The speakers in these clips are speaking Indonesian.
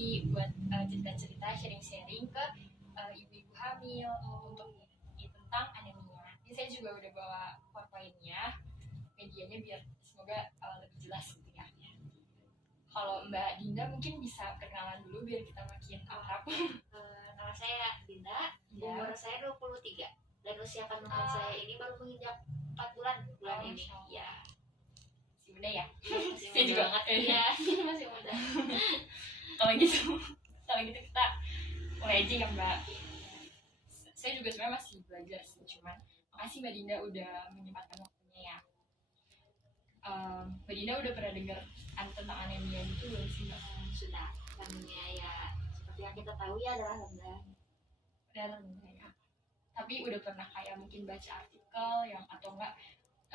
sih buat cerita-cerita sharing-sharing ke ibu-ibu hamil untuk tentang anemia. Ini saya juga udah bawa PowerPoint-nya, medianya biar semoga lebih jelas gitu ya. Kalau Mbak Dinda mungkin bisa perkenalan dulu biar kita makin akrab. Nama saya Dinda, umur saya 23 dan usia kandungan saya ini baru menginjak 4 bulan ini. Ya. Masih muda ya? Saya juga nggak ya, masih muda. Kalau gitu kita mulai aja ya Mbak. Saya juga sebenarnya masih belajar sih, cuman makasih Mbak Dinda udah menyempatkan waktunya ya. Mbak Dinda udah pernah dengar tentang anemia gitu belum sih Mbak? Sudah. Anemia ya seperti yang kita tahu ya adalah rendah ya. Tapi udah pernah kayak mungkin baca artikel yang atau enggak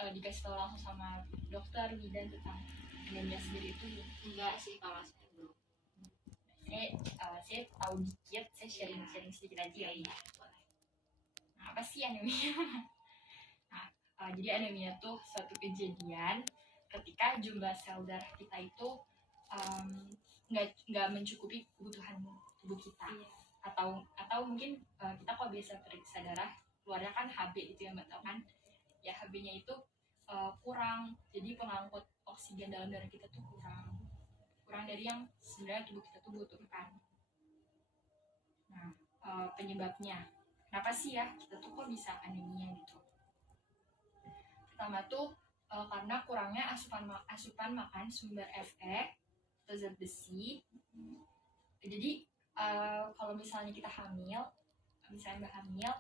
dikasih tahu langsung sama dokter bidan tentang anemia sendiri itu? Enggak sih kalau saya belum. Saya tahu dikit, saya sharing sedikit aja ya. Nah, apa sih anemia? Jadi anemia tuh suatu kejadian ketika jumlah sel darah kita itu nggak mencukupi kebutuhan tubuh kita. Atau mungkin kita kalau biasa periksa darah keluarnya kan HB itu yang Mbak tahu kan ya, HB-nya itu kurang, jadi pengangkut oksigen dalam darah kita tuh kurang dari yang sebenarnya tubuh kita tuh butuhkan. Nah, penyebabnya kenapa sih ya kita tuh kok bisa anemia gitu? Pertama tuh karena kurangnya asupan makan sumber Fe atau zat besi. Jadi kalau misalnya kita hamil, misalnya Mbak hamil,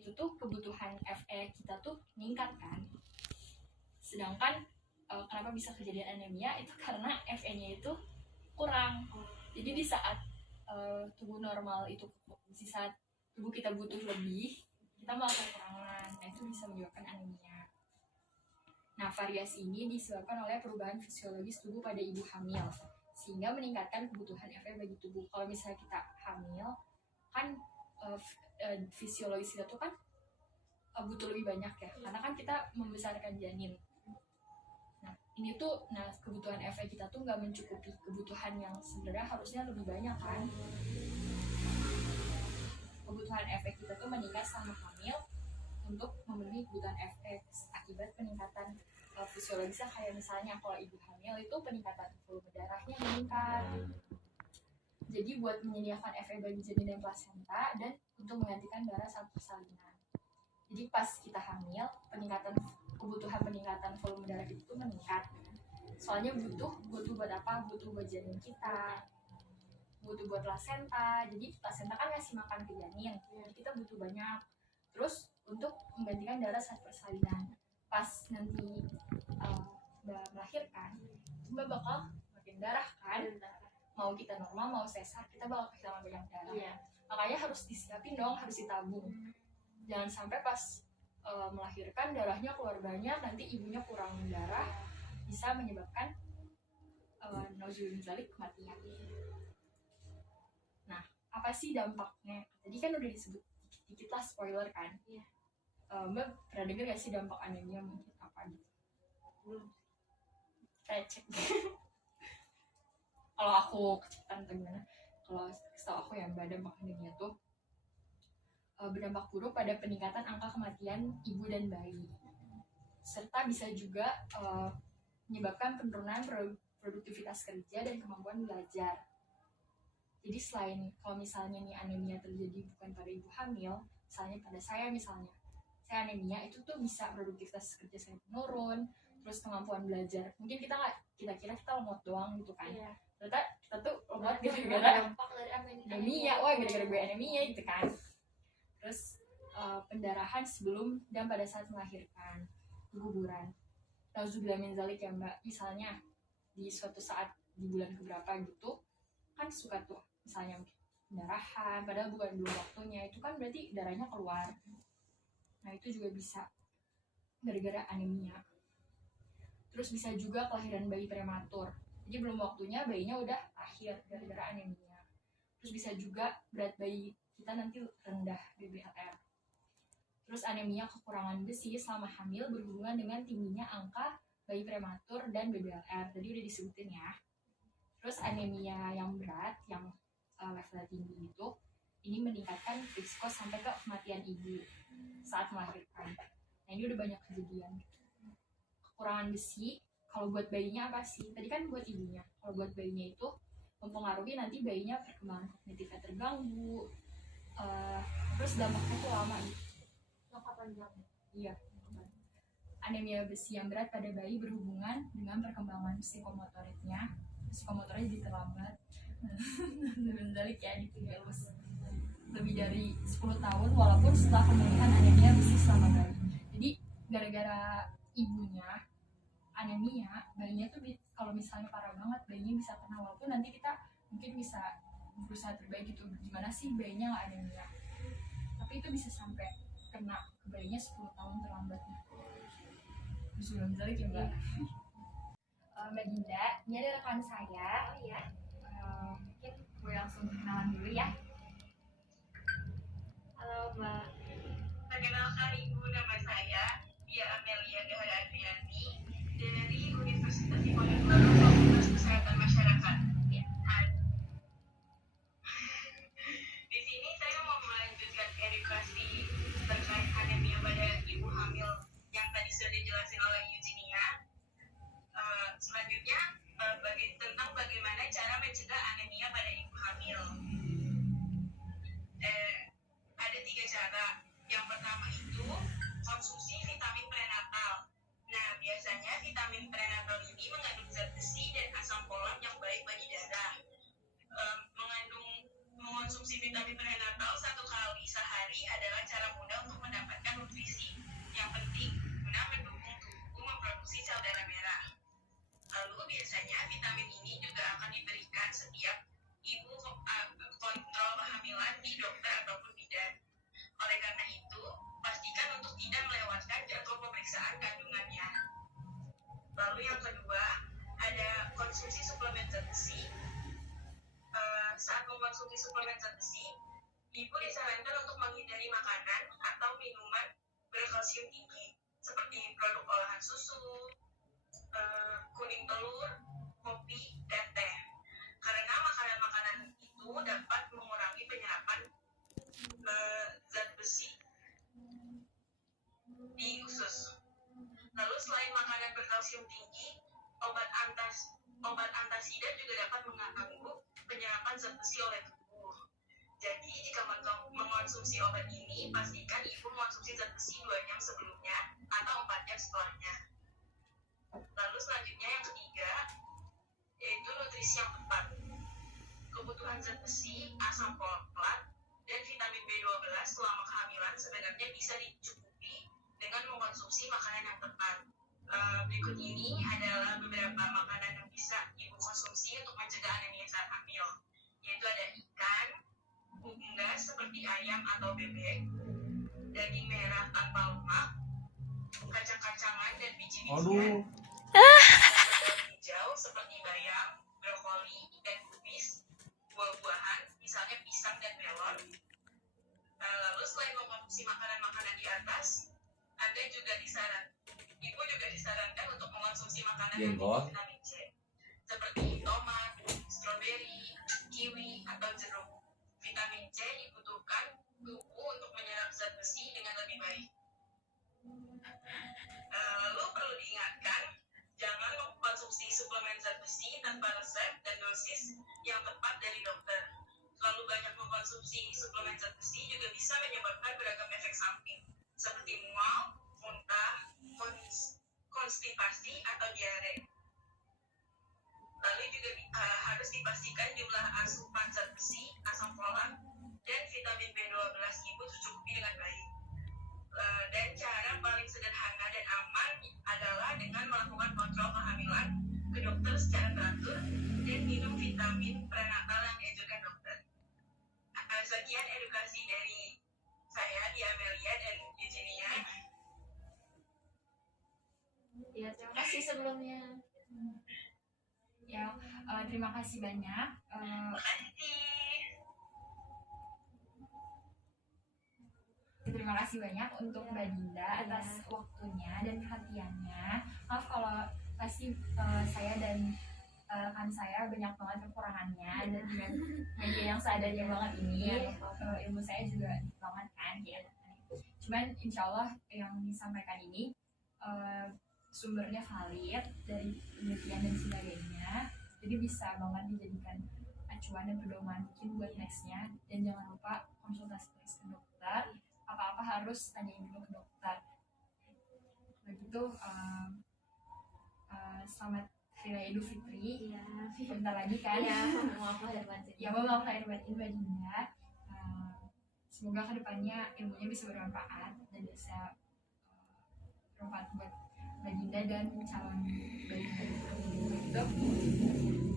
itu tuh kebutuhan Fe kita tuh meningkat kan. Sedangkan kenapa bisa kejadian anemia itu karena Fe-nya itu kurang. Jadi di saat tubuh normal itu, di saat tubuh kita butuh lebih, kita malah kekurangan. Nah itu bisa menyebabkan anemia. Nah variasi ini disebabkan oleh perubahan fisiologis tubuh pada ibu hamil, sehingga meningkatkan kebutuhan Fe bagi tubuh. Kalau misalnya kita hamil, kan fisiologis kita tuh kan butuh lebih banyak ya, karena kan kita membesarkan janin. Nah ini tuh, kebutuhan Fe kita tuh nggak mencukupi kebutuhan yang sebenarnya harusnya lebih banyak kan. Kebutuhan Fe kita tuh meningkat selama hamil untuk memenuhi kebutuhan Fe akibat peningkatan fisiologisnya. Kayak misalnya kalau ibu hamil itu peningkatan volume darahnya meningkat. Jadi buat menyediakan Fe bagi janin dan plasenta dan untuk menggantikan darah saat persalinan. Jadi pas kita hamil, kebutuhan peningkatan volume darah itu meningkat. Soalnya butuh buat apa? Butuh buat janin kita, butuh buat plasenta. Jadi plasenta kan ngasih makan ke janin, kita butuh banyak. Terus untuk menggantikan darah saat persalinan, pas nanti Mbak melahirkan, Mbak bakal makin darah kan. Mau kita normal, mau sesar, kita bakal kehilangan banyak darah. Makanya harus disiapin dong, harus ditabung. Jangan sampai pas melahirkan darahnya keluar banyak, nanti ibunya kurang darah, bisa menyebabkan nauzubillah kematian. Nah, apa sih dampaknya? Tadi kan udah disebut dikit lah, spoiler kan. Mbak pernah dengar gak sih dampak anemia mungkin apa gitu? Belum. Saya cek. Kalau aku kecepatan atau gimana? Kalau setahu aku ya Mbak, dampak anemia tuh berdampak buruk pada peningkatan angka kematian ibu dan bayi, serta bisa juga menyebabkan penurunan produktivitas kerja dan kemampuan belajar. Jadi selain kalau misalnya nih anemia terjadi bukan pada ibu hamil, misalnya pada saya anemia, itu tuh bisa produktivitas kerja saya menurun, terus kemampuan belajar. Mungkin kita kira kita lemot doang gitu kan. Ternyata kita tuh lemot gara-gara anemia. Wah, gara-gara gue anemia gitu kan. Terus pendarahan sebelum dan pada saat melahirkan, keguguran. Nauzubillah min zalik ya Mbak. Misalnya di suatu saat di bulan keberapa gitu kan suka tuh misalnya pendarahan padahal belum waktunya, itu kan berarti darahnya keluar. Nah itu juga bisa gara-gara anemia. Terus bisa juga kelahiran bayi prematur, jadi belum waktunya bayinya udah lahir gara-gara anemia. Terus bisa juga berat bayi kita nanti rendah BBLR. Terus anemia kekurangan besi selama hamil berhubungan dengan tingginya angka bayi prematur dan BBLR. Tadi udah disebutin ya. Terus anemia yang berat, yang level tinggi itu, ini meningkatkan risiko sampai ke kematian ibu saat melahirkan. Nah ini udah banyak kejadian. Kekurangan besi, kalau buat bayinya apa sih? Tadi kan buat ibunya. Kalau buat bayinya itu mempengaruhi nanti bayinya perkembangan kognitifnya terganggu. Terus dampaknya tuh lama gitu. Jangka panjang. Iya. Anemia besi yang berat pada bayi berhubungan dengan perkembangan psikomotoriknya. Psikomotoriknya jadi terlambat. Mendalik ya gitu ya, lebih dari 10 tahun walaupun setelah pemulihan anemia besi selama bayi. Jadi gara-gara ibunya anemia, bayinya tuh kalau misalnya parah banget, bayinya bisa kena, walaupun nanti kita mungkin bisa berusaha terbaik gitu, gimana sih bayinya nggak anemia, tapi itu bisa sampai kena ke bayinya 10 tahun terlambatnya. Sebelum balik ya Mbak. Mbak Dinda, ini ada rekan saya. Oh iya. Mungkin gue langsung kenalan dulu ya. Halo Mbak. Perkenalkan Ibu, nama saya Dia Amelia Gahara Adriani dari Universitas Diponegoro Fakultas Kesehatan Masyarakat. Ya. Di sini saya mau melanjutkan edukasi terkait anemia pada ibu hamil yang tadi sudah dijelasin oleh Eugenia. Selanjutnya tentang bagaimana cara mencegah anemia pada ibu hamil. Ada 3 cara. Yang pertama itu konsumsi vitamin prenatal. Nah, biasanya vitamin prenatal ini mengandung zat besi dan asam folat yang baik bagi darah. Mengonsumsi vitamin prenatal 1 kali sehari adalah cara mudah untuk mendapatkan nutrisi yang penting guna mendukung tubuh memproduksi sel darah merah. Lalu biasanya vitamin ini juga akan diberikan setiap ibu kontrol kehamilan di dokter ataupun bidan. Oleh karena itu, pastikan untuk tidak melewatkan jadwal pemeriksaan kandungannya. Lalu yang kedua, ada konsumsi suplemen zat besi. Saat mengkonsumsi suplemen zat besi, ibu disarankan untuk menghindari makanan atau minuman berkalsium tinggi, seperti produk olahan susu, kuning telur, kopi, dan teh. Karena makanan-makanan itu dapat mengurangi penyerapan zat besi di usus. Lalu selain makanan berkalsium tinggi, obat antasida juga dapat mengganggu penyerapan zat besi oleh tubuh. Jadi jika mengonsumsi obat ini, pastikan ibu mengonsumsi zat besi 2 jam sebelumnya atau 4 jam setelahnya. Lalu selanjutnya yang ketiga, yaitu nutrisi yang tepat. Kebutuhan zat besi, asam folat, dan vitamin B12 selama kehamilan sebenarnya bisa dicukupi dengan mengkonsumsi makanan yang tepat. Berikut ini adalah beberapa makanan yang bisa ibu konsumsi untuk mencegah anemia saat hamil, yaitu ada ikan, unggas seperti ayam atau bebek, daging merah tanpa lemak, kacang-kacangan dan biji-bijian, hijau seperti bayam, brokoli, dan kubis, buah-buahan, misalnya pisang dan melon. Lalu selain mengkonsumsi makanan-makanan di atas, ibu juga disarankan untuk mengkonsumsi makanan yang tinggi vitamin C, seperti tomat, stroberi, kiwi, atau jeruk. Vitamin C dibutuhkan tubuh untuk menyerap zat besi dengan lebih baik. Lalu perlu diingatkan, jangan mengkonsumsi suplemen zat besi tanpa resep dan dosis yang tepat dari dokter. Terlalu banyak mengkonsumsi suplemen zat besi juga bisa menyebabkan beragam efek samping, seperti mual, muntah, konstipasi, atau diare. Lalu juga harus dipastikan jumlah asupan zat besi, asam folat, dan vitamin B12 ibu tercukupi dengan baik. Dan cara paling sederhana dan aman adalah dengan melakukan kontrol kehamilan ke dokter secara teratur dan minum vitamin prenatal yang dianjurkan dokter. Sekian edukasi dari saya, Dia Amelia dan Eugenia. Ya, terima kasih sebelumnya. Ya, terima kasih banyak. Terima kasih banyak untuk Mbak Dinda atas waktunya dan perhatiannya. Maaf kalau pasti saya dan kan saya banyak banget kekurangannya dan dengan media yang seadanya banget ini ilmu saya juga banget kan ya. Cuman insya Allah yang disampaikan ini sumbernya valid dari penelitian dan sebagainya, jadi bisa banget dijadikan acuan dan pedoman mungkin buat nextnya. Dan jangan lupa konsultasi terus ke dokter, apa-apa harus tanyain dulu ke dokter. Begitu. Selamat Hari Raya Idul Fitri. Iya. Bentar lagi kan. Ya, maaf lahir batin. Ya, maaf lahir batin Mbak Dinda. Semoga kedepannya ilmunya bisa bermanfaat dan bisa bermanfaat buat Mbak Dinda dan calon Mbak Dinda. Begitu.